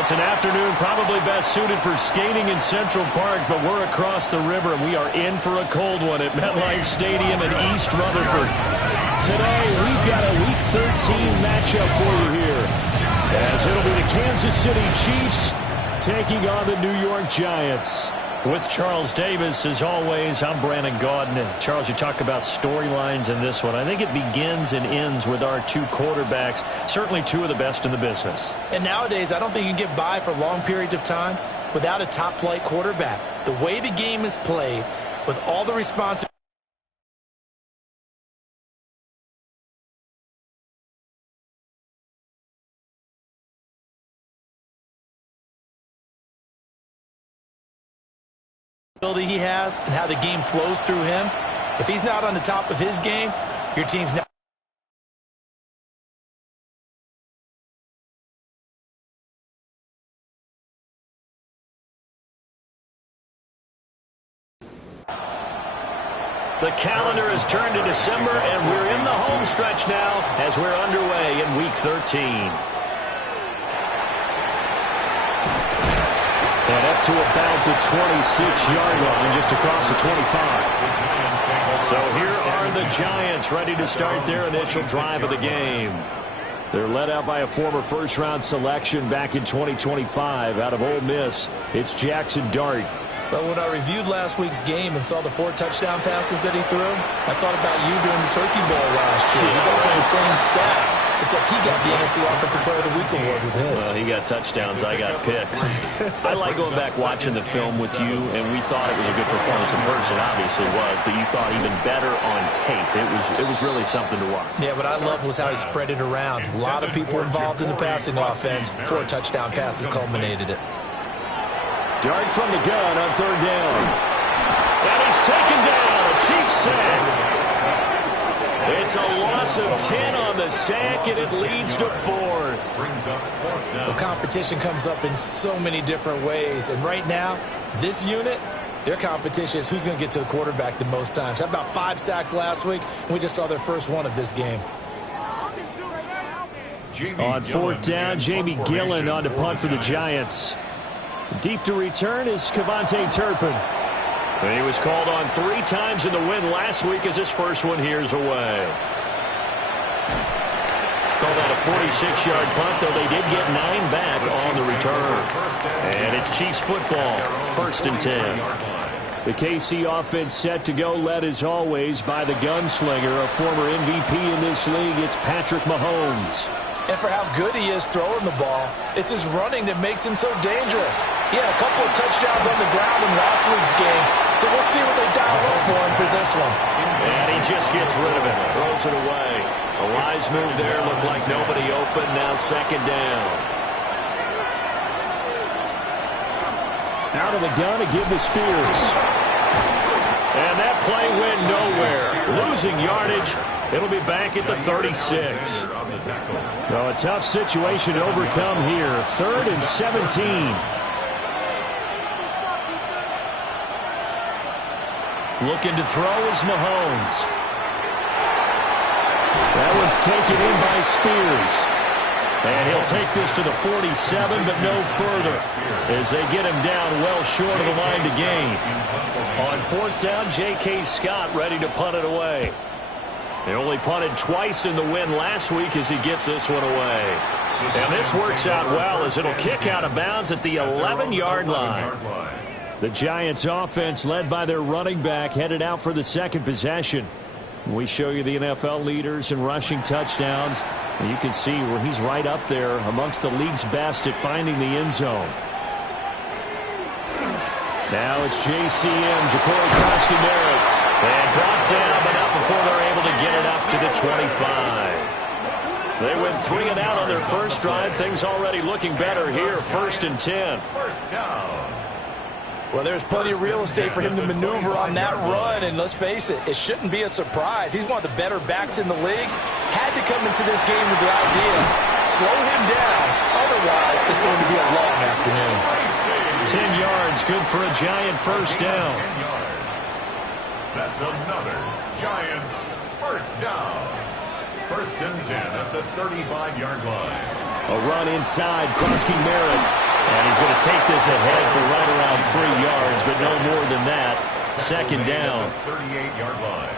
It's an afternoon probably best suited for skating in Central Park, but we're across the river, and we are in for a cold one at MetLife Stadium in East Rutherford. Today, we've got a Week 13 matchup for you here, as it'll be the Kansas City Chiefs taking on the New York Giants. With Charles Davis, as always, I'm Brandon Gaudin. And Charles, you talk about storylines in this one. I think it begins and ends with our two quarterbacks, certainly two of the best in the business. And nowadays, I don't think you can get by for long periods of time without a top-flight quarterback. The way the game is played, with all the responsibility, he has and how the game flows through him. If he's not on the top of his game, your team's not. The calendar has turned to December, and we're in the home stretch now as we're underway in Week 13. And up to about the 26-yard line, just across the 25. So here are the Giants ready to start their initial drive of the game. They're led out by a former first-round selection back in 2025 out of Ole Miss. It's Jackson Dart. But when I reviewed last week's game and saw the 4 touchdown passes that he threw, I thought about you during the Turkey Bowl last year. You guys have the same stats, except he got the NFC Offensive Player of the Week award with his. Well, he got touchdowns. I got picks. I like going back watching the film with you, and we thought it was a good performance in person. Obviously was, but you thought even better on tape. It was really something to watch. Yeah, what I loved was how he spread it around. A lot of people involved in the passing offense. 4 touchdown passes culminated it. Dart from the gun on 3rd down. And he's taken down. A Chiefs sack. It's a loss of 10 on the sack, and it leads to 4th. The competition comes up in so many different ways. And right now, this unit, their competition is who's going to get to the quarterback the most times. Had about 5 sacks last week, and we just saw their first one of this game. On 4th down, Jamie Gillen on to punt for the Giants. Deep to return is Kevontae Turpin. And he was called on 3 times in the win last week as his first one here's away. Call that a 46-yard punt, though they did get 9 back on the return. And it's Chiefs football, 1st and 10. The KC offense set to go, led as always by the gunslinger, a former MVP in this league. It's Patrick Mahomes. And for how good he is throwing the ball, it's his running that makes him so dangerous. He had a couple of touchdowns on the ground in last week's game, so we'll see what they dial up for him for this one. And he just gets rid of it, throws it away. A wise move there, looked like nobody open, now 2nd down. Out of the gun to give to Spears. And that play went nowhere. Losing yardage. It'll be back at the 36. Well, a tough situation to overcome here. 3rd and 17. Looking to throw is Mahomes. That one's taken in by Spears. And he'll take this to the 47, but no further, as they get him down well short of the line to gain. On 4th down, J.K. Scott ready to punt it away. He only punted twice in the win last week as he gets this one away. And this works out well as it'll kick out of bounds at the 11-yard line. The Giants offense, led by their running back, headed out for the 2nd possession. We show you the NFL leaders in rushing touchdowns. And you can see where he's right up there amongst the league's best at finding the end zone. Now it's JCM, Ja'Cory Krosky-Merritt. And brought down, but not before they're able to get it up to the 25. They went 3 and out on their first drive. Things already looking better here. 1st and 10. First down. Well, there's plenty of real estate for him to maneuver on that run, and let's face it, it shouldn't be a surprise. He's one of the better backs in the league. Had to come into this game with the idea, slow him down. Otherwise, it's going to be a long afternoon. 10 yards, good for a Giant first down. 10 yards. That's another Giants first down. 1st and 10 at the 35-yard line. A run inside, Krosky-Merritt. And he's going to take this ahead for right around 3 yards, but no more than that. Second down. 38-yard line.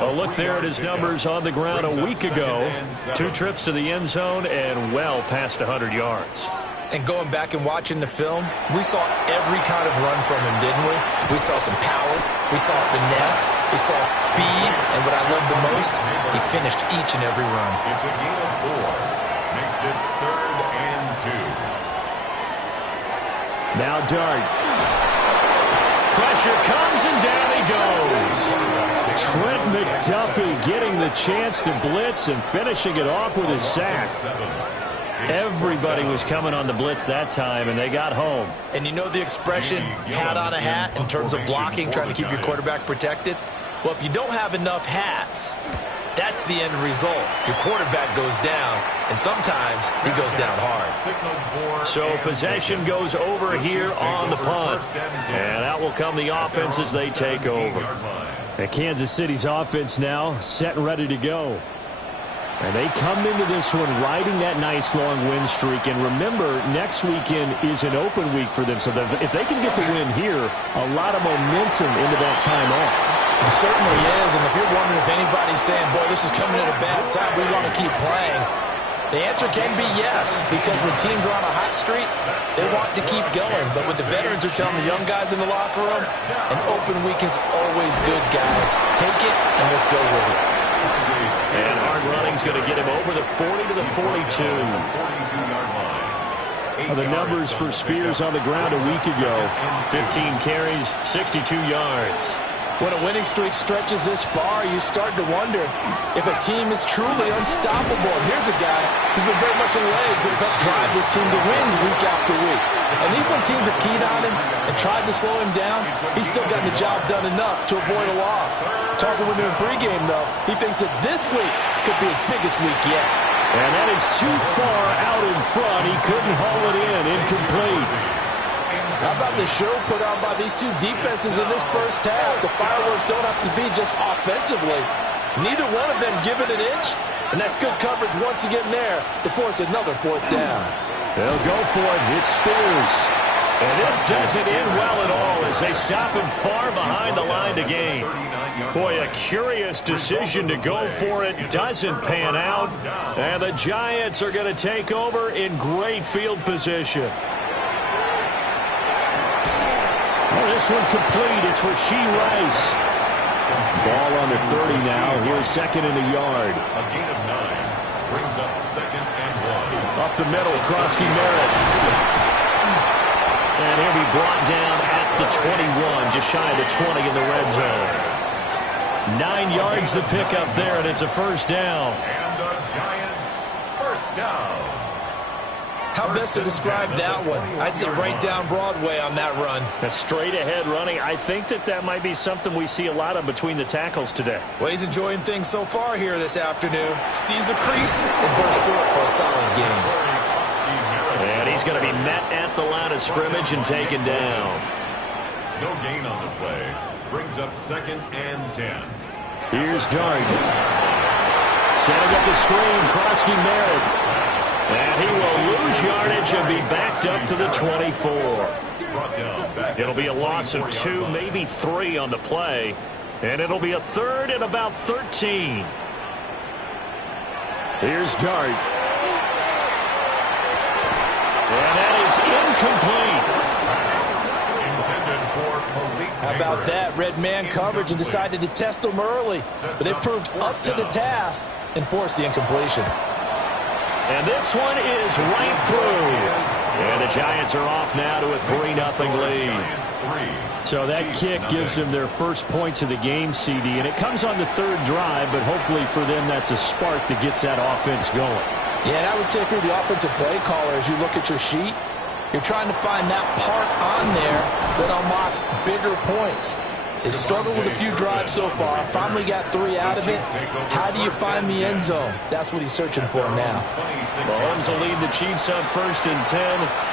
Oh, look there at his numbers on the ground a week ago. 2 trips to the end zone and well past 100 yards. And going back and watching the film, we saw every kind of run from him, didn't we? We saw some power, we saw finesse, we saw speed, and what I loved the most, he finished each and every run. It's a gain of 4. Makes it 3rd and 2. Now Dart. Pressure comes and down he goes. Trent McDuffie getting the chance to blitz and finishing it off with a sack. Everybody was coming on the blitz that time, and they got home. And you know the expression, hat on a hat, in terms of blocking, trying to keep your quarterback protected? Well, if you don't have enough hats, that's the end result. Your quarterback goes down, and sometimes he goes down hard. So possession goes over here on the punt. And out will come the offense as they take over. And Kansas City's offense now set and ready to go. And they come into this one riding that nice long win streak. And remember, next weekend is an open week for them. So that if they can get the win here, a lot of momentum into that time off. It certainly is. And if you're wondering if anybody's saying, boy, this is coming at a bad time, we want to keep playing, the answer can be yes. Because when teams are on a hot streak, they want to keep going. But when the veterans are telling the young guys in the locker room, an open week is always good, guys. Take it and let's go with it. And hard running's going to get him over the 40 to the 42. The numbers for Spears on the ground a week ago. 15 carries, 62 yards. When a winning streak stretches this far, you start to wonder if a team is truly unstoppable. And here's a guy who's been very much in legs that helped drive this team to wins week after week. And even when teams have keyed on him and tried to slow him down, he's still gotten the job done enough to avoid a loss. Talking with him in pregame, though, he thinks that this week could be his biggest week yet. And that is too far out in front. He couldn't haul it in. Incomplete. How about the show put on by these two defenses in this first half? The fireworks don't have to be just offensively. Neither one of them give it an inch, and that's good coverage once again there to force another 4th down. They'll go for it. It's Spears. And this doesn't end well at all as they stop him far behind the line to gain. Boy, a curious decision to go for it. Doesn't pan out. And the Giants are going to take over in great field position. Well, this one complete. It's Rashee Rice. Ball on the 30 now. Here's 2nd and a yard. A gain of 9 brings up 2nd and 1. Up the middle, Krosky Merritt. And he'll be brought down at the 21, just shy of the 20 in the red zone. 9 yards to pick up there, and it's a 1st down. And the Giants, 1st down. How best to describe that one? I'd say right down Broadway on that run. A straight-ahead running. I think that might be something we see a lot of between the tackles today. Well, he's enjoying things so far here this afternoon. Sees a crease and bursts through it for a solid gain. And he's going to be met at the line of scrimmage and taken down. No gain on the play. Brings up 2nd and 10. Here's Dart. Setting up the screen, Krosky Merritt. And he will lose yardage and be backed up to the 24. It'll be a loss of 2, maybe 3 on the play. And it'll be a 3rd and about 13. Here's Dart. And that is incomplete. How about that? Red man coverage and decided to test them early. But they proved up to the task and forced the incompletion. And this one is right through. And the Giants are off now to a 3-0 lead. So that kick gives them their first points of the game, CD. And it comes on the 3rd drive, but hopefully for them that's a spark that gets that offense going. Yeah, and I would say if you're the offensive play caller, as you look at your sheet, you're trying to find that part on there that unlocks bigger points. They've struggled with a few drives so far. Finally got 3 out of it. How do you find the end zone? That's what he's searching for now. Mahomes will lead the Chiefs up 1st and 10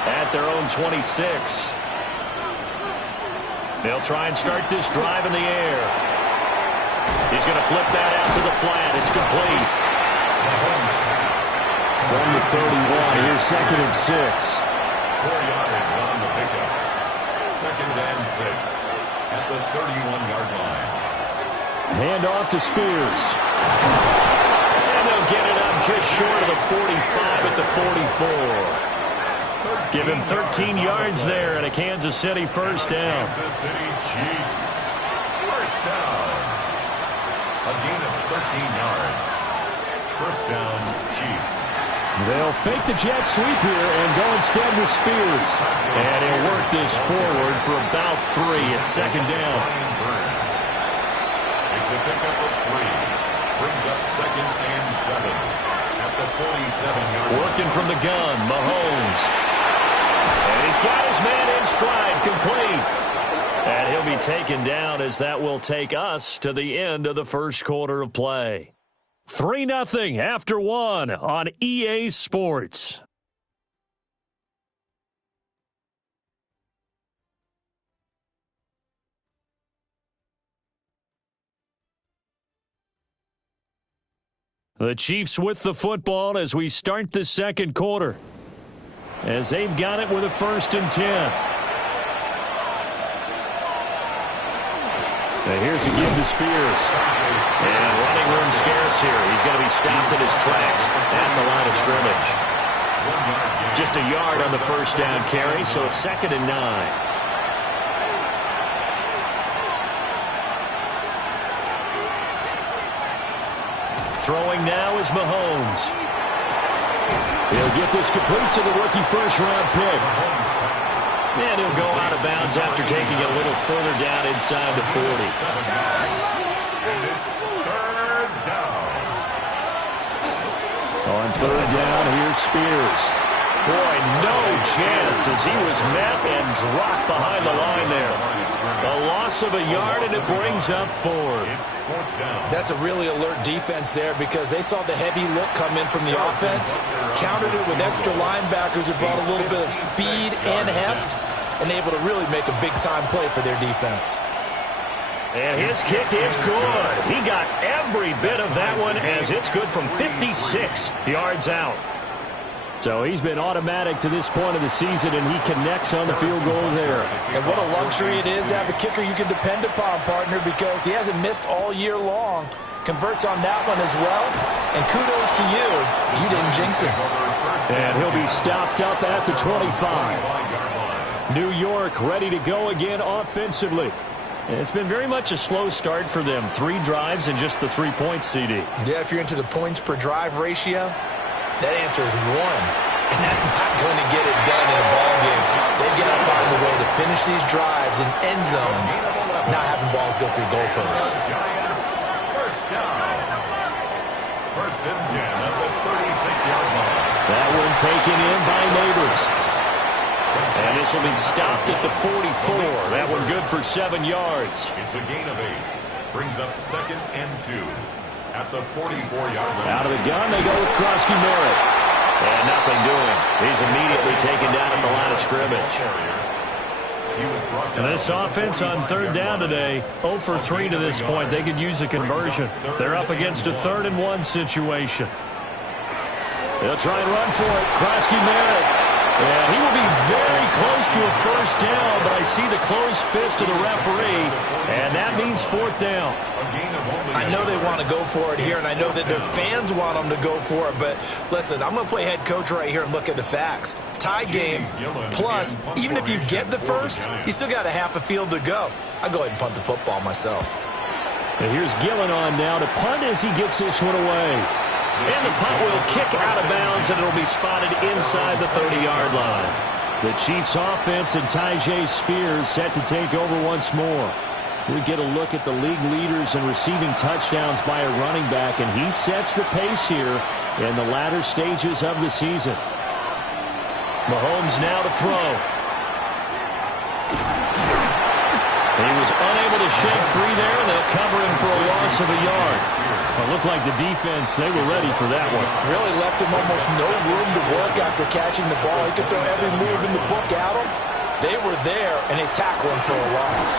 at their own 26. They'll try and start this drive in the air. He's going to flip that out to the flat. It's complete. From the 31, here's 2nd and 6. yards on the pickup. 2nd and 6 at the 31-yard line. Hand off to Spears. And they'll get it up just short of the 45 at the 44. Give him 13 yards there and a Kansas City first down. Kansas City Chiefs. First down. A gain of 13 yards. First down, Chiefs. They'll fake the jet sweep here and go instead with Spears. And he'll work this forward for about 3 at 2nd down. It's a pickup of 3. Brings up 2nd and 7 at the 47-yard line. Working from the gun, Mahomes. And he's got his man in stride, complete. And he'll be taken down as that will take us to the end of the first quarter of play. 3-0 after 1 on EA Sports. The Chiefs with the football as we start the second quarter, as they've got it with a 1st and 10. And here's a give to Spears. And running room scarce here. He's going to be stopped in his tracks at the line of scrimmage. Just a yard on the first down carry, so it's 2nd and 9. Throwing now is Mahomes. He'll get this complete to the rookie first-round pick. And he'll go out of bounds after taking it a little further down inside the 40. And it's 3rd down. On 3rd down, here's Spears. Boy, no chance as he was met and dropped behind the line there. A loss of a yard, and it brings up 4th. That's a really alert defense there because they saw the heavy look come in from the offense, countered it with extra linebackers who brought a little bit of speed and heft, and able to really make a big-time play for their defense. And his kick is good. He got every bit of that one as it's good from 56 yards out. So he's been automatic to this point of the season, and he connects on the field goal there. And what a luxury it is to have a kicker you can depend upon, partner, because he hasn't missed all year long. Converts on that one as well. And kudos to you. You didn't jinx him. And he'll be stopped up at the 25. New York ready to go again offensively. It's been very much a slow start for them. 3 drives and just the 3 points, CD. Yeah, if you're into the points per drive ratio, that answer is 1. And that's not going to get it done in a ball game. They've got to find a way to finish these drives in end zones, not having balls go through goalposts. First down. 1st and 10 at the 36-yard line. That one taken in by Neighbors. And this will be stopped at the 44. That one good for 7 yards. It's a gain of 8. Brings up 2nd and 2 at the 44-yard line. Out of the gun, they go with Krosky Merritt. And nothing doing. He's immediately taken down at the line of scrimmage. And this offense on 3rd down today, 0 for 3 to this point. They could use a conversion. They're up against a 3rd and 1 situation. They'll try and run for it. Krosky Merritt. And he will be very close to a first down, but I see the closed fist of the referee, and that means 4th down. I know they want to go for it here, and I know that their fans want them to go for it, but listen, I'm going to play head coach right here and look at the facts. Tie game, plus, even if you get the first, you still got a half a field to go. I'll go ahead and punt the football myself. And here's Gillen on now to punt as he gets this one away. And the punt will kick out of bounds, and it'll be spotted inside the 30-yard line. The Chiefs offense and Tyjae Spears set to take over once more. We get a look at the league leaders in receiving touchdowns by a running back, and he sets the pace here in the latter stages of the season. Mahomes now to throw. He was unable to shake free there, and they'll cover him for a loss of a yard. It looked like the defense, they were ready for that one. Really left him almost no room to work after catching the ball. He could throw every move in the book at him. They were there, and they tackled him for a loss.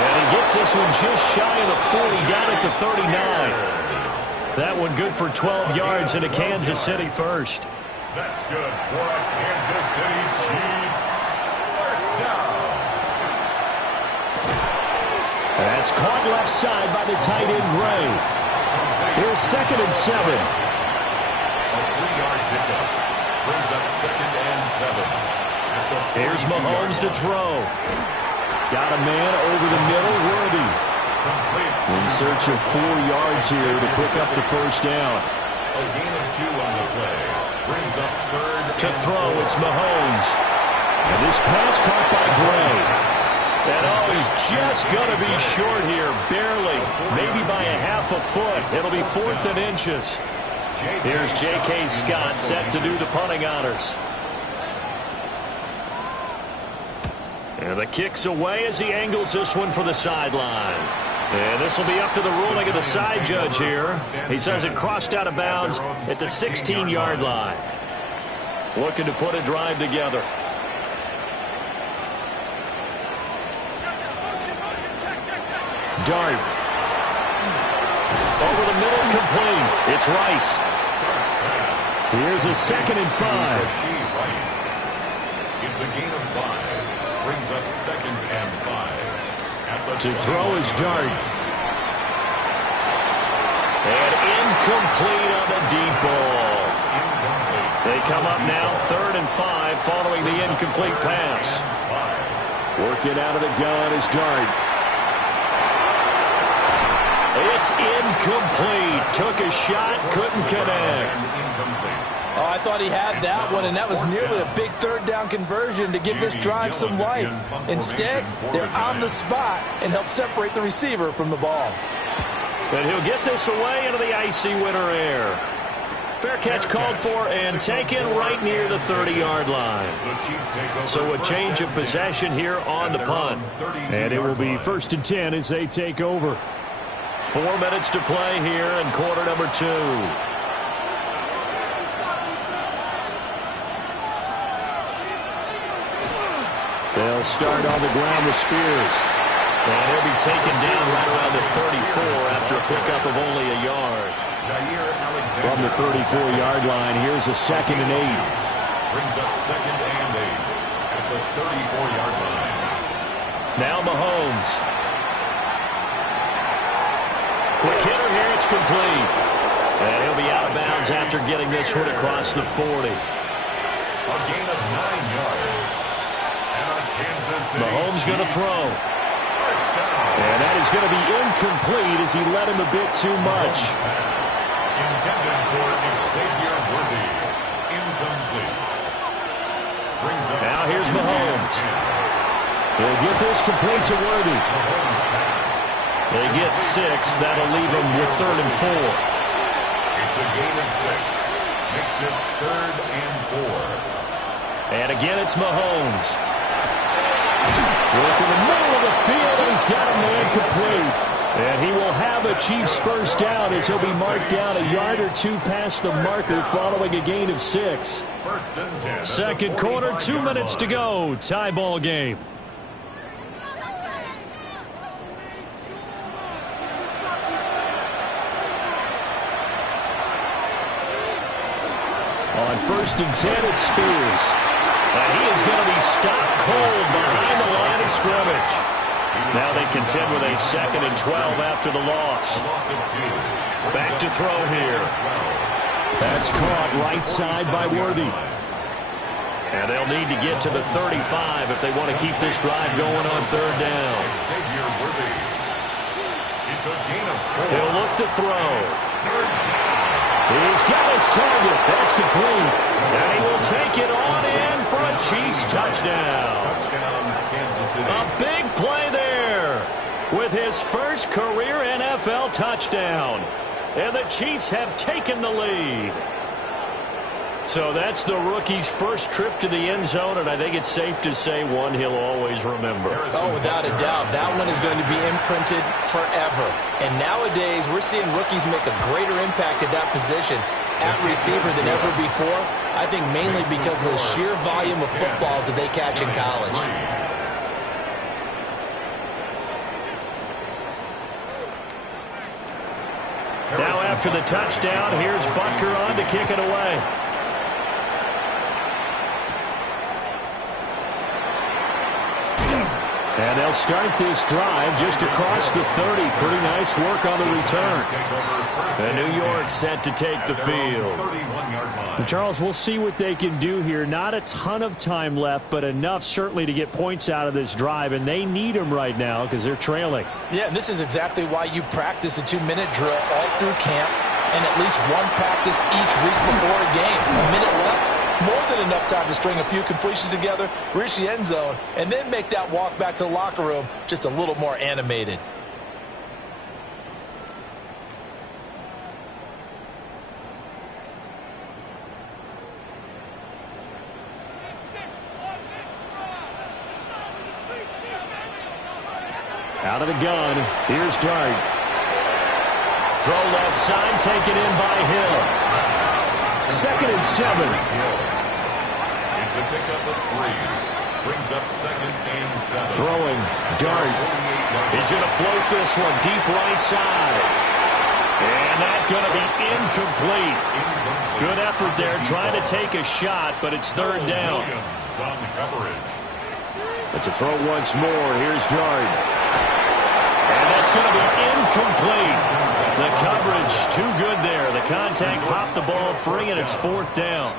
And he gets this one just shy of the 40, down at the 39. That one good for 12 yards into Kansas City first. That's good for a Kansas City Chiefs first down. That's caught left side by the tight end, Gray. Here's 2nd and 7. A 3-yard pickup brings up 2nd and 7. Here's Mahomes to throw. Got a man over the middle, Worthy. In search of 4 yards here to pick up the first down. A gain of 2 on the play. Brings up 3rd To throw, it's Mahomes. And this pass caught by Gray. And oh, he's just going to be short here, barely. Maybe by a half a foot. It'll be 4th and inches. Here's J.K. Scott set to do the punting honors. And the kick's away as he angles this one for the sideline. And this will be up to the ruling of the side judge here. He says it crossed out of bounds at the 16-yard line. Looking to put a drive together. Dart. Over the middle, complete. It's Rice. Here's a 2nd and 5. It's a gain of 5. Brings up 2nd and 5. To throw is Dart. And incomplete on the deep ball. They come up now 3rd and 5 following the incomplete pass. Working out of the gun is Dart. It's incomplete. Took a shot, couldn't connect. Oh, I thought he had that one, and that was nearly a big 3rd down conversion to give this drive some life. Instead, they're on the spot and help separate the receiver from the ball. And he'll get this away into the icy winter air. Fair catch called for and taken right near the 30-yard line. So a change of possession here on the punt. And it will be 1st and 10 as they take over. 4 minutes to play here in quarter number 2. They'll start on the ground with Spears. And he'll be taken down right around the 34 after a pickup of only a yard. From the 34-yard line, here's a 2nd and 8. Brings up 2nd and 8 at the 34-yard line. Now Mahomes. Quick hitter here, it's complete. And he'll be out of bounds after getting this one across the 40. A gain of 9 yards. Mahomes going to throw. And that is going to be incomplete as he led him a bit too much. Intended for Xavier Worthy. Incomplete. Now here's Mahomes. He'll get this complete to Worthy. They get 6. That'll leave him with 3rd and 4. It's a gain of 6. Makes it 3rd and 4. And again, it's Mahomes. Look in the middle of the field, and he's got a man complete. And he will have a Chiefs first down as he'll be marked down a yard or 2 past the marker following a gain of 6. 1st and 10. Second quarter, 2 minutes to go. Tie ball game. On 1st and 10, it's Spears. And he is going to be stopped cold behind the line of scrimmage. Now they contend with a 2nd and 12 after the loss. Back to throw here. That's caught right side by Worthy. And they'll need to get to the 35 if they want to keep this drive going on 3rd down. He'll look to throw. He's got his target. That's complete. And he will take it on in for a Chiefs touchdown. A big play there with his first career NFL touchdown. And the Chiefs have taken the lead. So that's the rookie's first trip to the end zone, and I think it's safe to say one he'll always remember. Oh, without a doubt. That one is going to be imprinted forever. And nowadays, we're seeing rookies make a greater impact at that position at receiver than ever before. I think mainly because of the sheer volume of footballs that they catch in college. Now after the touchdown, here's Butker on to kick it away. And they'll start this drive just across the 30. Pretty nice work on the return. And New York set to take the field. And Charles, we'll see what they can do here. Not a ton of time left, but enough certainly to get points out of this drive. And they need them right now because they're trailing. Yeah, and this is exactly why you practice a 2-minute drill all through camp and at least one practice each week before a game. A minute left. More than enough time to string a few completions together, reach the end zone, and then make that walk back to the locker room just a little more animated. Out of the gun, here's Dart. Throw left side, taken in by Hill. 2nd and 7. It's a pickup of 3. Brings up 2nd and 7. Throwing, Dart. He's going to float this one deep right side. And that's going to be incomplete. Good effort there trying to take a shot, but it's 3rd down. On coverage. But to throw once more, here's Dart. And that's going to be incomplete. The coverage too good there. The contact popped the ball free, and it's 4th down.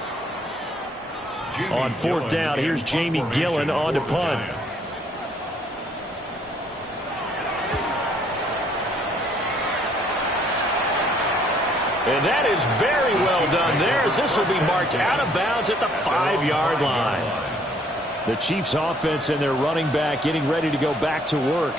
On 4th down, here's Jamie Gillen on to punt. And that is very well done there, as this will be marked out of bounds at the 5-yard line. The Chiefs offense and their running back getting ready to go back to work.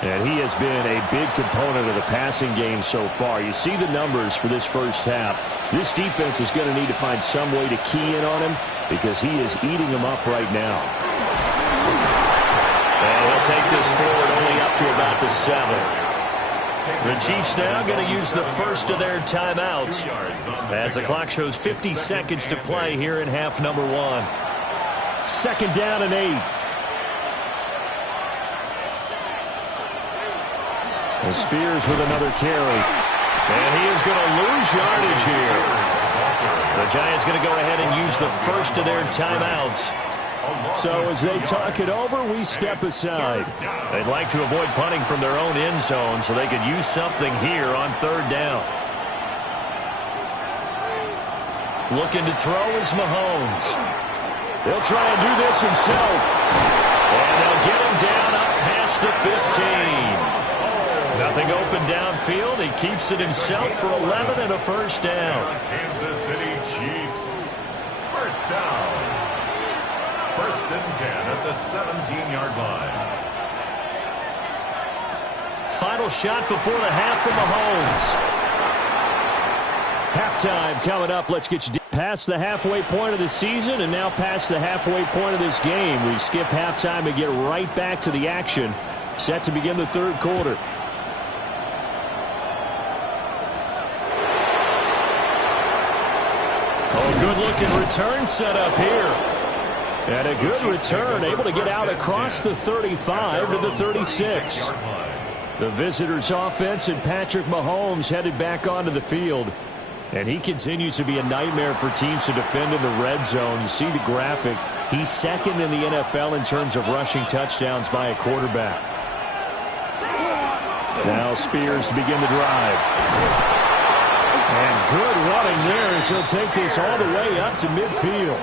And he has been a big component of the passing game so far. You see the numbers for this first half. This defense is going to need to find some way to key in on him because he is eating them up right now. And he'll take this forward only up to about the 7. The Chiefs now going to use the first of their timeouts as the clock shows 50 seconds to play here in half number 1. 2nd down and 8. And Spears with another carry. And he is going to lose yardage here. The Giants going to go ahead and use the first of their timeouts. So as they talk it over, we step aside. They'd like to avoid punting from their own end zone so they could use something here on 3rd down. Looking to throw is Mahomes. He'll try and do this himself. And they'll get him down up past the 15. Nothing open downfield. He keeps it himself for 11 and a 1st down. Kansas City Chiefs. 1st down. 1st and 10 at the 17-yard line. Final shot before the half from Mahomes. Halftime coming up. Let's get you past the halfway point of the season and now past the halfway point of this game. We skip halftime and get right back to the action. Set to begin the 3rd quarter. Good-looking return set up here. And a good return, able to get out across the 35 to the 36. The visitors' offense and Patrick Mahomes headed back onto the field. And he continues to be a nightmare for teams to defend in the red zone. You see the graphic. He's 2nd in the NFL in terms of rushing touchdowns by a quarterback. Now Spears to begin the drive. And good running there as he'll take this all the way up to midfield.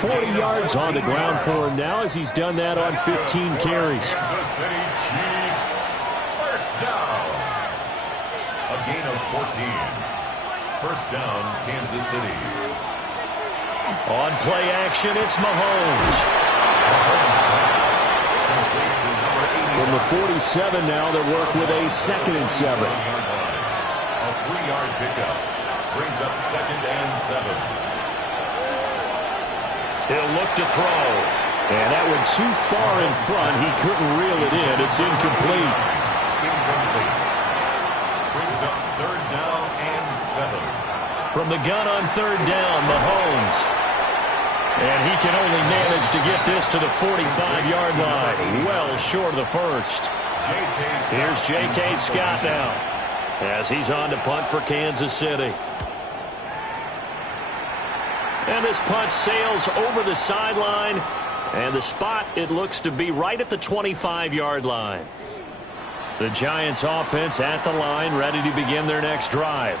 40 yards on the ground for him now as he's done that on 15 carries. Kansas City Chiefs. 1st down. A gain of 14. 1st down, Kansas City. On play action, it's Mahomes. From the 47 now, they work with a 2nd and 7. 3-yard pickup. Brings up 2nd and 7. He'll look to throw. And that went too far in front. He couldn't reel it in. It's incomplete. Incomplete. Brings up 3rd down and 7. From the gun on 3rd down, Mahomes. And he can only manage to get this to the 45-yard line. Well short of the 1st. Here's J.K. Scott now, as he's on to punt for Kansas City. And this punt sails over the sideline, And the spot, it looks to be right at the 25-yard line. The Giants offense at the line, ready to begin their next drive.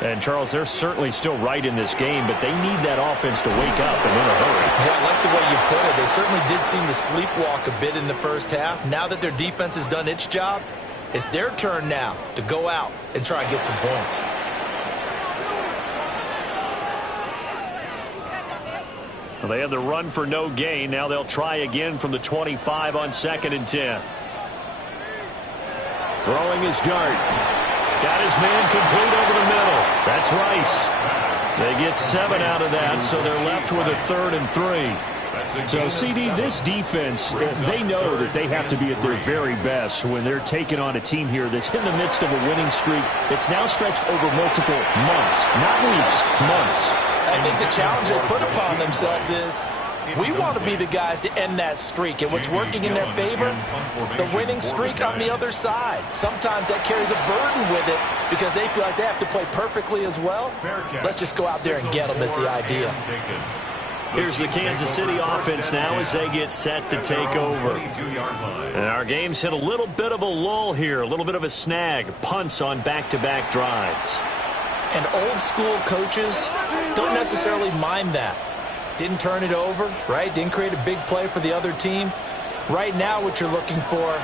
And, Charles, they're certainly still right in this game, but they need that offense to wake up and in a hurry. Yeah, I like the way you put it. They certainly did seem to sleepwalk a bit in the first half. Now that their defense has done its job, it's their turn now to go out and try and get some points. Well, they had the run for no gain. Now they'll try again from the 25 on 2nd and 10. Throwing his dart. Got his man complete over the middle. That's Rice. They get 7 out of that, so they're left with a 3rd and 3. So, CD, this defense, they know that they have to be at their very best when they're taking on a team here that's in the midst of a winning streak that's now stretched over multiple months, not weeks, months. I think the challenge they put upon themselves is we want to be the guys to end that streak. And what's working in their favor? The winning streak on the other side. Sometimes that carries a burden with it because they feel like they have to play perfectly as well. Let's just go out there and get them is the idea. Here's the Kansas City offense now as they get set to take over. And our game's hit a little bit of a lull here, a little bit of a snag. Punts on back-to-back drives. And old-school coaches don't necessarily mind that. Didn't turn it over, right? Didn't create a big play for the other team. Right now what you're looking for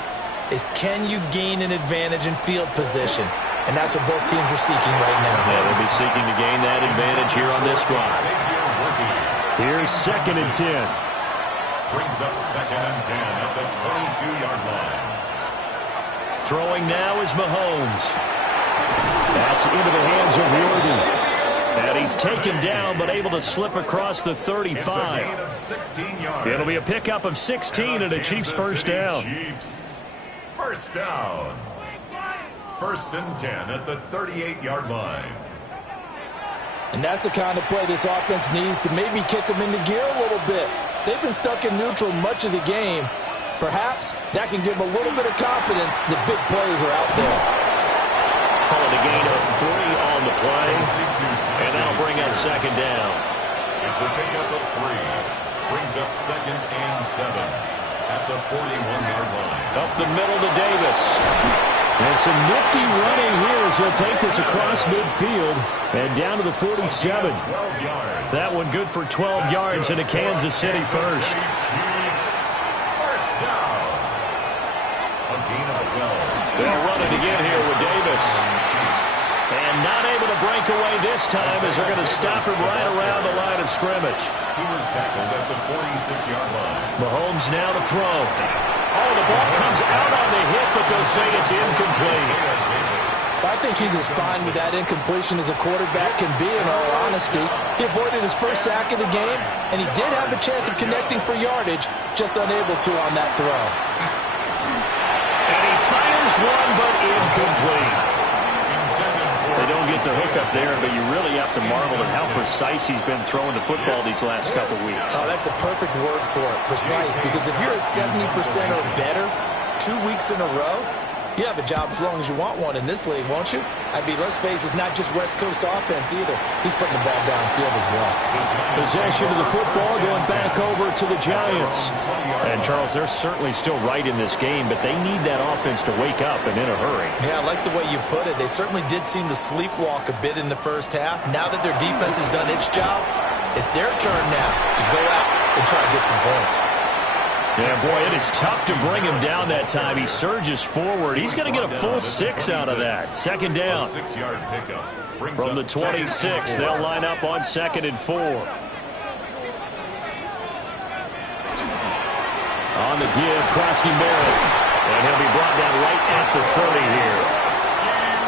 is can you gain an advantage in field position? And that's what both teams are seeking right now. Yeah, they'll be seeking to gain that advantage here on this drive. Here's 2nd and 10. Brings up 2nd and 10 at the 22-yard line. Throwing now is Mahomes. That's into the hands of Worthy. And he's taken down, but able to slip across the 35. It'll be a pickup of 16 and a Chiefs first down. Chiefs first down. 1st and 10 at the 38-yard line. And that's the kind of play this offense needs to maybe kick them into gear a little bit. They've been stuck in neutral much of the game. Perhaps that can give them a little bit of confidence. The big plays are out there. Calling a gain of 3 on the play. And that'll bring up 2nd down. It's a pickup of 3. Brings up 2nd and 7 at the 41-yard line. Up the middle to Davis. And some nifty running here as he'll take this across midfield and down to the 47. That one good for 12 yards into Kansas City first. First down. A gain of 12. They'll run it again here with Davis. And not able to break away this time as they're going to stop him right around the line of scrimmage. He was tackled at the 46-yard line. Mahomes now to throw. Oh, the ball comes out on the hit, but they'll say it's incomplete. I think he's as fine with that incompletion as a quarterback can be, in all honesty. He avoided his first sack of the game, and he did have a chance of connecting for yardage, just unable to on that throw. And he fires one, but incomplete. They don't get the hook up there, but you really have to marvel at how precise he's been throwing the football these last couple weeks. Oh, that's a perfect word for it, precise, because if you're at 70% or better 2 weeks in a row, you have a job as long as you want one in this league, won't you? I mean, let's face it, it's not just West Coast offense either. He's putting the ball downfield as well. Possession of the football going back over to the Giants. And, Charles, they're certainly still right in this game, but they need that offense to wake up and in a hurry. Yeah, I like the way you put it. They certainly did seem to sleepwalk a bit in the first half. Now that their defense has done its job, it's their turn now to go out and try to get some points. Yeah, boy, it is tough to bring him down that time. He surges forward. He's going to get a full 6 out of that. 2nd down. 6-yard pickup. From the 26, they'll line up on 2nd and 4. On the give, Krosky-Barrett. And he'll be brought down right at the 30 here.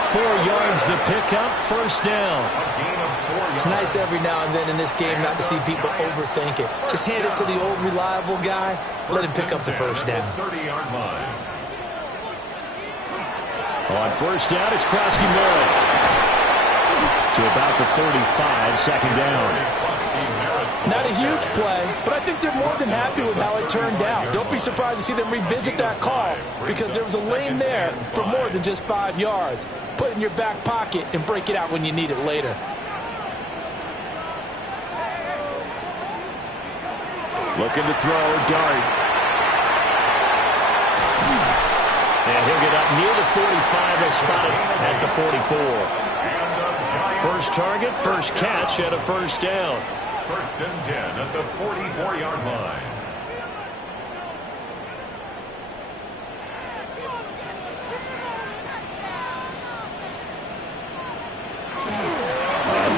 4 yards the pickup, first down. It's nice every now and then in this game not to see people overthink it. Just hand it to the old reliable guy. Let him pick up the first down. 30-yard line. On first down, it's Krosky-Barrett. To about the 35, 2nd down. Not a huge play, but I think they're more than happy with how it turned out. Don't be surprised to see them revisit that call because there was a lane there for more than just 5 yards. Put it in your back pocket and break it out when you need it later. Looking to throw, Dart. And he'll get up near the 45. They'll spot it at the 44. First target, first catch, and a first down. First and 10 at the 44-yard line.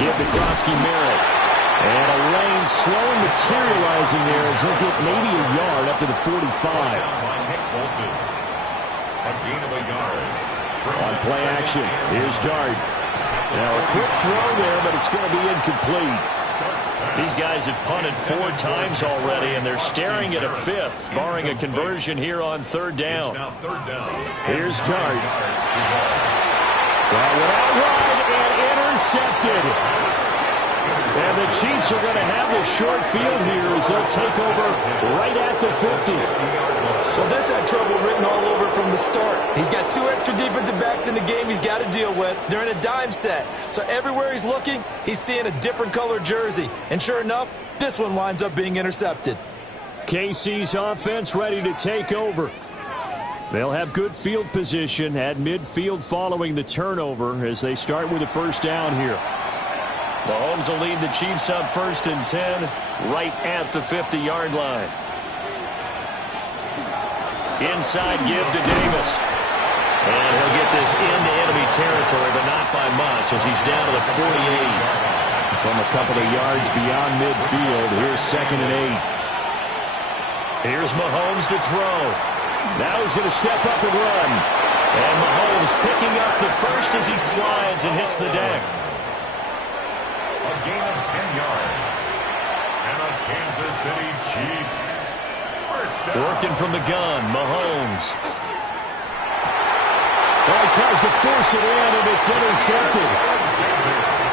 Give to Kroski Merritt. And a lane slowly materializing there as he'll get maybe a yard up to the 45. A gain of a yard. On play action, here's Dart. Now a quick throw there, but it's going to be incomplete. These guys have punted 4 times already, and they're staring at a 5th, barring a conversion here on third down. Here's Dart. That went out wide and intercepted. And the Chiefs are going to have the short field here as they'll take over right at the 50. Well, this had trouble written all over from the start. He's got 2 extra defensive backs in the game he's got to deal with. They're in a dime set. So everywhere he's looking, he's seeing a different color jersey. And sure enough, this one winds up being intercepted. KC's offense ready to take over. They'll have good field position at midfield following the turnover as they start with a first down here. Mahomes will lead the Chiefs up first and 10 right at the 50-yard line. Inside give to Davis. And he'll get this into enemy territory, but not by much as he's down to the 48. From a couple of yards beyond midfield, here's second and 8. Here's Mahomes to throw. Now he's going to step up and run. And Mahomes picking up the first as he slides and hits the deck. A gain of 10 yards. And a Kansas City Chiefs. First down. Working from the gun, Mahomes. Well, he tries to force it in, and it's intercepted.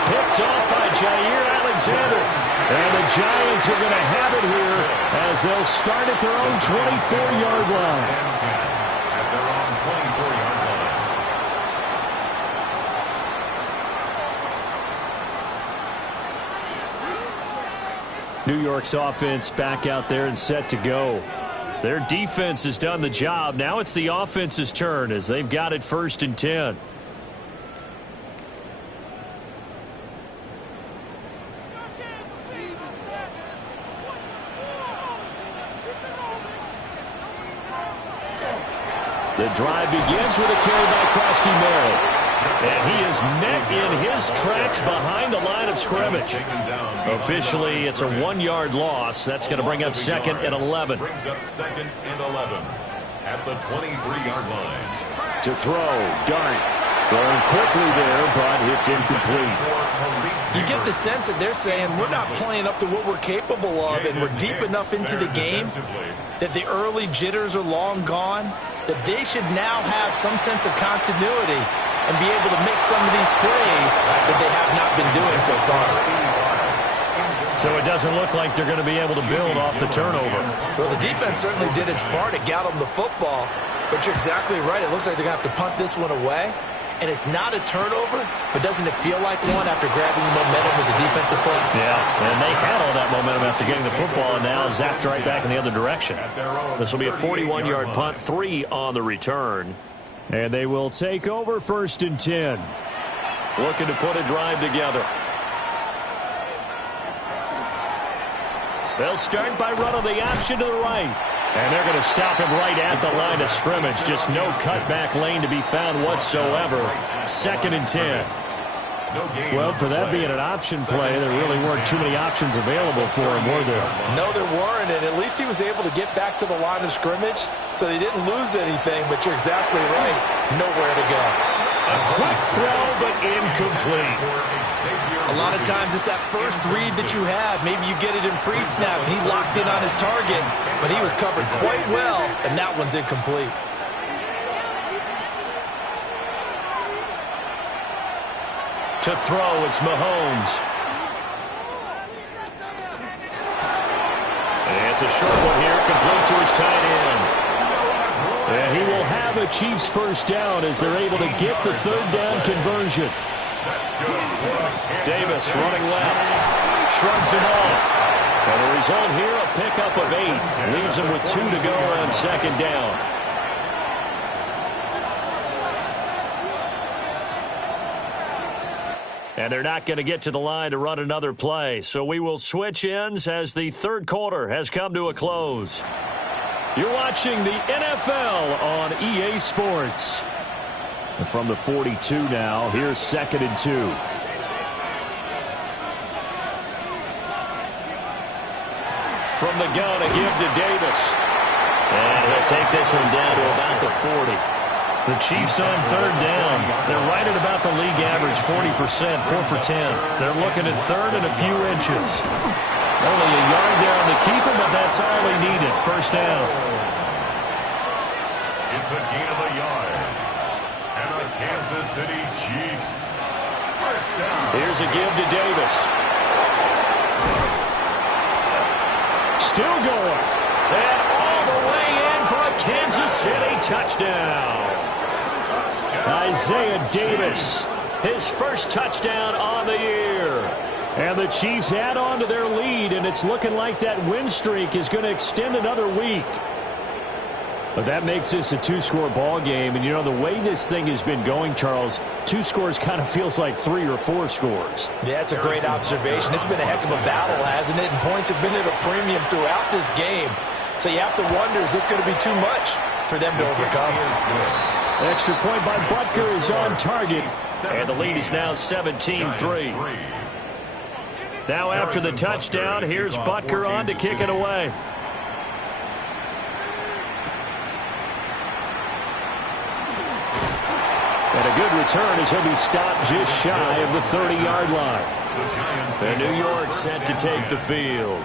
Picked off by Jair Alexander. And the Giants are going to have it here as they'll start at their own 24-yard line. At their own 24-yard line. New York's offense back out there and set to go. Their defense has done the job. Now it's the offense's turn as they've got it first and 10. The drive begins with a carry by Kroski Merritt. And he is met in his tracks behind the line of scrimmage. Officially, it's a 1-yard loss. That's going to bring up second and 11. Brings up second and 11 at the 23-yard line. To throw, Dart. Throwing quickly there, but it's incomplete. You get the sense that they're saying we're not playing up to what we're capable of, and we're deep enough into the game that the early jitters are long gone, that they should now have some sense of continuity and be able to make some of these plays that they have not been doing so far. So it doesn't look like they're going to be able to build off the turnover. Well, the defense certainly did its part. It got them the football, but you're exactly right. It looks like they're going to have to punt this one away. And it's not a turnover, but doesn't it feel like one after grabbing momentum with the defensive play? Yeah, and they had all that momentum after getting the football, and now zapped right back in the other direction. This will be a 41-yard punt, 3 on the return. And they will take over first and 10. Looking to put a drive together. They'll start by running the option to the right. And they're going to stop him right at the line of scrimmage. Just no cutback lane to be found whatsoever. Second and 10. Well, for that being an option play, there really weren't too many options available for him, were there? No, there weren't, and at least he was able to get back to the line of scrimmage, so they didn't lose anything, but you're exactly right. Nowhere to go. A quick throw, but incomplete. A lot of times it's that first read that you have. Maybe you get it in pre-snap, and he locked in on his target, but he was covered quite well, and that one's incomplete. To throw, it's Mahomes. And it's a short one here, complete to his tight end. And he will have a Chiefs first down as they're able to get the third down conversion. Davis running left. Shrugs him off. And the result here, a pickup of 8. Leaves them with 2 to go on second down. And they're not going to get to the line to run another play. So we will switch ends as the third quarter has come to a close. You're watching the NFL on EA Sports. And from the 42 now, here's 2nd and 2. From the gun, a give to Davis. And he'll take this one down to about the 40. The Chiefs on third down. They're right at about the league average, 40%, 4 for 10. They're looking at third and a few inches. Only a yard there on the keeper, but that's all they needed. First down. It's a gain of a yard. And the Kansas City Chiefs. First down. Here's a give to Davis. Still going. And all the way in for a Kansas City touchdown. Isaiah Davis, his first touchdown on the year. And the Chiefs add on to their lead, and it's looking like that win streak is going to extend another week. But that makes this a 2-score ball game. And, you know, the way this thing has been going, Charles, 2 scores kind of feels like 3 or 4 scores. Yeah, it's a great observation. It's been a heck of a battle, hasn't it? And points have been at a premium throughout this game. So you have to wonder, is this going to be too much for them to overcome? Extra point by Butker is on target. And the lead is now 17-3. Now after the touchdown, here's Butker on to kick it away. And a good return as he'll be stopped just shy of the 30-yard line. And New York set to take the field.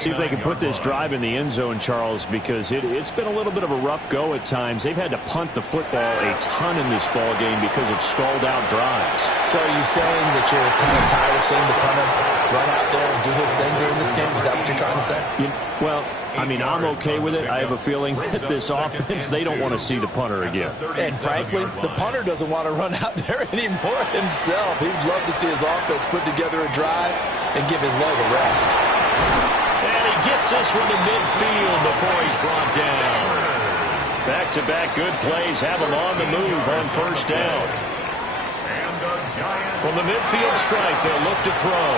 See if they can put this drive in the end zone, Charles, because it's been a little bit of a rough go at times. They've had to punt the football a ton in this ball game because of stalled-out drives. So are you saying that you're kind of tired of seeing the punter run out there and do his thing during this game? Is that what you're trying to say? Well, I mean, I'm okay with it. I have a feeling that this offense, they don't want to see the punter again. And frankly, the punter doesn't want to run out there anymore himself. He'd love to see his offense put together a drive and give his leg a rest. And he gets this one to midfield before he's brought down. Back-to-back good plays have him on the move on first down. From the midfield stripe, they'll look to throw.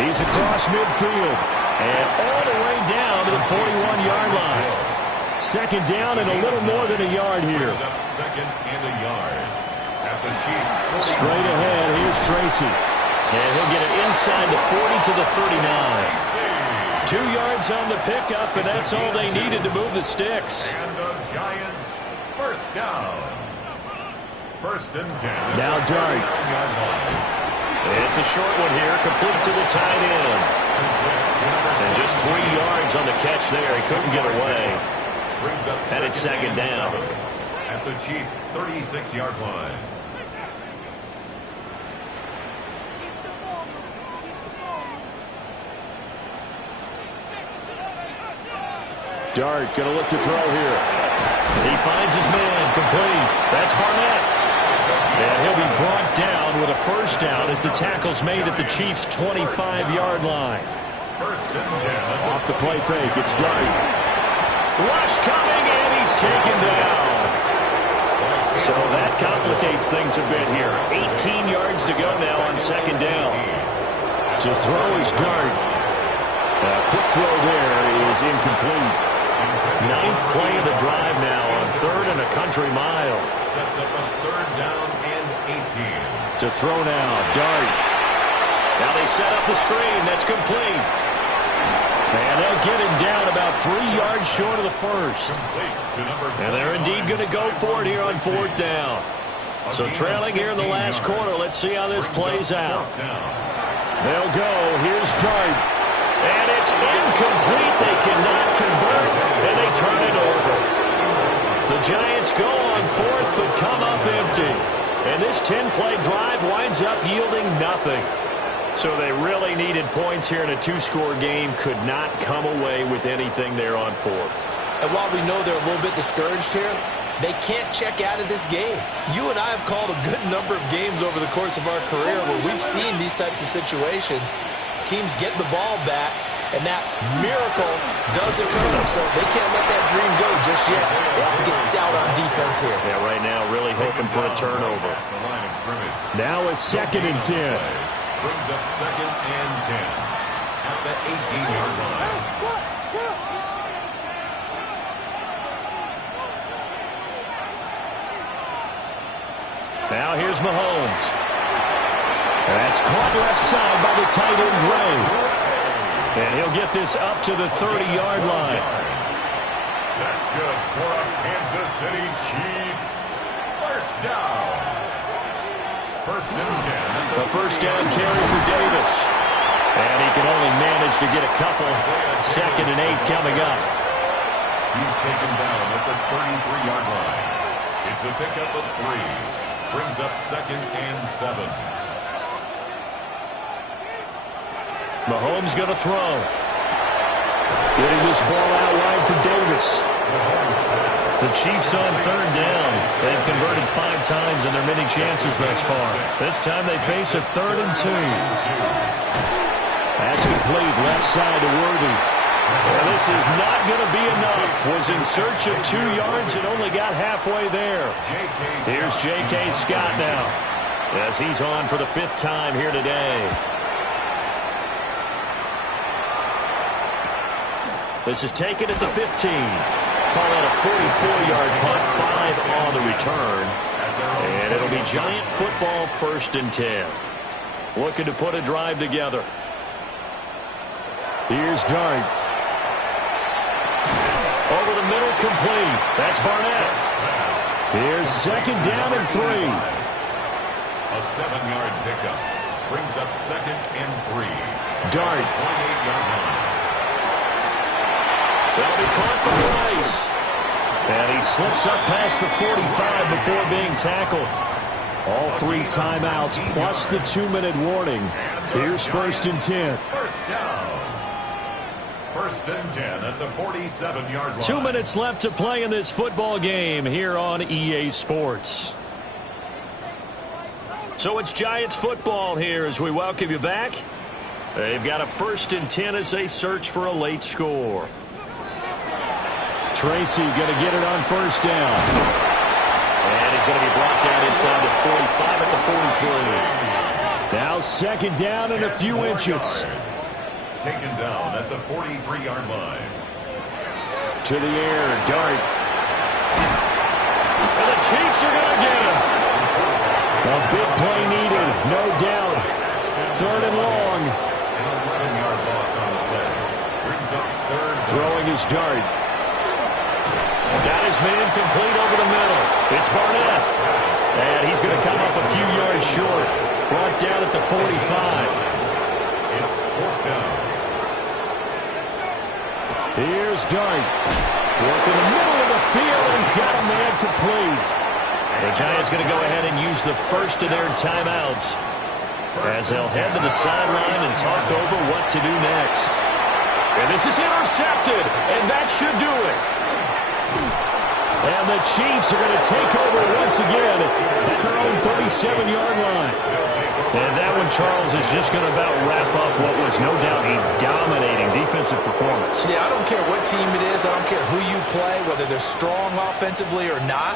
He's across midfield. And all the way down to the 41-yard line. Second down and a little more than a yard here. Second and a yard. At the Chiefs. Straight ahead, here's Tracy. And he'll get it inside the 40 to the 39. 2 yards on the pickup, and that's all they needed to move the sticks. And the Giants, first down. First and 10. Now Dart. It's a short one here, complete to the tight end. And just 3 yards on the catch there. He couldn't get away. And it's second down. At the Chiefs' 36-yard line. Dart going to look to throw here. He finds his man, complete. That's Barnett. And he'll be brought down with a first down as the tackle's made at the Chiefs' 25-yard line. First and 10. Off the play fake, it's Dart. Rush coming, and he's taken down. So that complicates things a bit here. 18 yards to go now on second down. To throw is Dart. A quick throw there is incomplete. 9th play of the drive now on third and a country mile. Sets up a third down and 18. To throw now, Dart. Now they set up the screen. That's complete. And they'll get him down about 3 yards short of the first. And they're indeed going to go for it here on fourth down. So trailing here in the last quarter. Let's see how this plays out. They'll go. Here's Dart. And it's incomplete. They cannot convert. And they turn it over. The Giants go on fourth but come up empty. And this 10-play drive winds up yielding nothing. So they really needed points here in a 2-score game. Could not come away with anything there on fourth. And while we know they're a little bit discouraged here, they can't check out of this game. You and I have called a good number of games over the course of our career where we've seen these types of situations. Teams get the ball back, and that miracle does occur. So they can't let that dream go just yet. They have to get stout on defense here. Yeah, right now really hoping for a turnover. Now a 2nd and 10. Brings up 2nd and 10 at the 18-yard line. Now here's Mahomes. That's caught left side by the tight end, Gray. And he'll get this up to the 30-yard line. That's good for a Kansas City Chiefs. First down. 1st and 10. The first down carry for Davis. And he can only manage to get a couple. 2nd and 8 coming up. He's taken down at the 33-yard line. It's a pickup of 3. Brings up 2nd and 7. Mahomes going to throw. Getting this ball out wide for Davis. The Chiefs on 3rd down. They've converted 5 times in their many chances thus far. This time they face a 3rd and 2. That's complete left side to Worthy. Well, this is not going to be enough. Was in search of 2 yards and only got halfway there. Here's J.K. Scott now, as he's on for the 5th time here today. This is taken at the 15. Call that a 44-yard punt, 5 on the return. And it'll be Giant football, 1st and 10. Looking to put a drive together. Here's Dart. Over the middle, complete. That's Barnett. Here's 2nd down and 3. A 7-yard pickup. Brings up 2nd and 3. Dart. 28-yard line. That'll be caught by Rice. And he slips up past the 45 before being tackled. All 3 timeouts plus the 2-minute warning. Here's 1st and 10. First down. 1st and 10 at the 47-yard line. 2 minutes left to play in this football game here on EA Sports. So it's Giants football here as we welcome you back. They've got a 1st and 10 as they search for a late score. Tracy going to get it on 1st down. And he's going to be brought down inside the 45 at the 43. Now 2nd down and a few inches. Taken down at the 43-yard line. To the air, Dart. And the Chiefs are going to get him. A big play needed, no doubt. 3rd and long. An 11-yard loss on the play. Brings up 3rd. Throwing his Dart. Got his man complete over the middle. It's Barnett. And he's going to come up a few yards short. Brought down at the 45. It's 4th down. Here's Dart. Working the middle of the field, and he's got a man complete. The Giants going to go ahead and use the first of their timeouts as they'll head to the sideline and talk over what to do next. And this is intercepted, and that should do it. And the Chiefs are going to take over once again at their own 37-yard line. And that one, Charles, is just going to about wrap up what was no doubt a dominating defensive performance. Yeah, I don't care what team it is. I don't care who you play, whether they're strong offensively or not.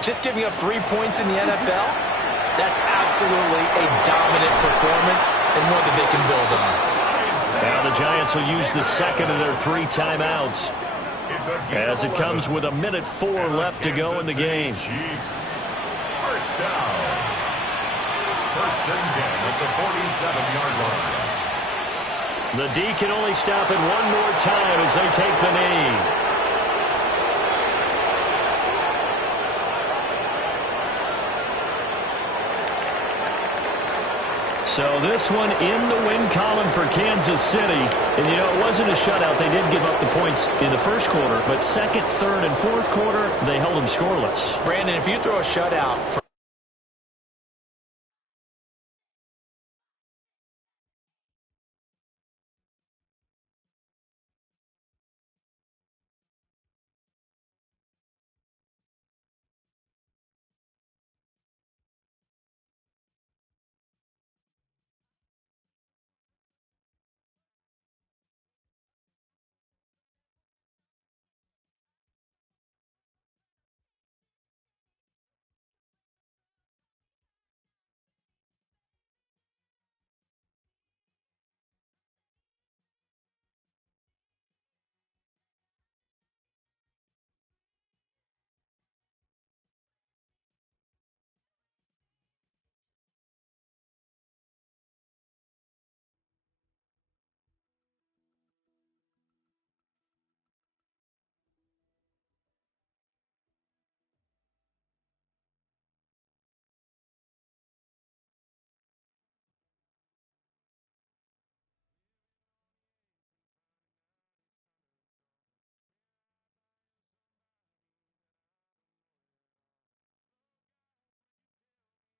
Just giving up 3 points in the NFL, that's absolutely a dominant performance and one that they can build on. Now the Giants will use the 2nd of their 3 timeouts as it comes with 1:04 left to go in the game. Chiefs. First down. 1st and 10 at the 47-yard line. The D can only stop it one more time as they take the knee. So this one in the win column for Kansas City. And, you know, it wasn't a shutout. They did give up the points in the first quarter, but 2nd, 3rd, and 4th quarter, they held them scoreless. Brandon, if you throw a shutout for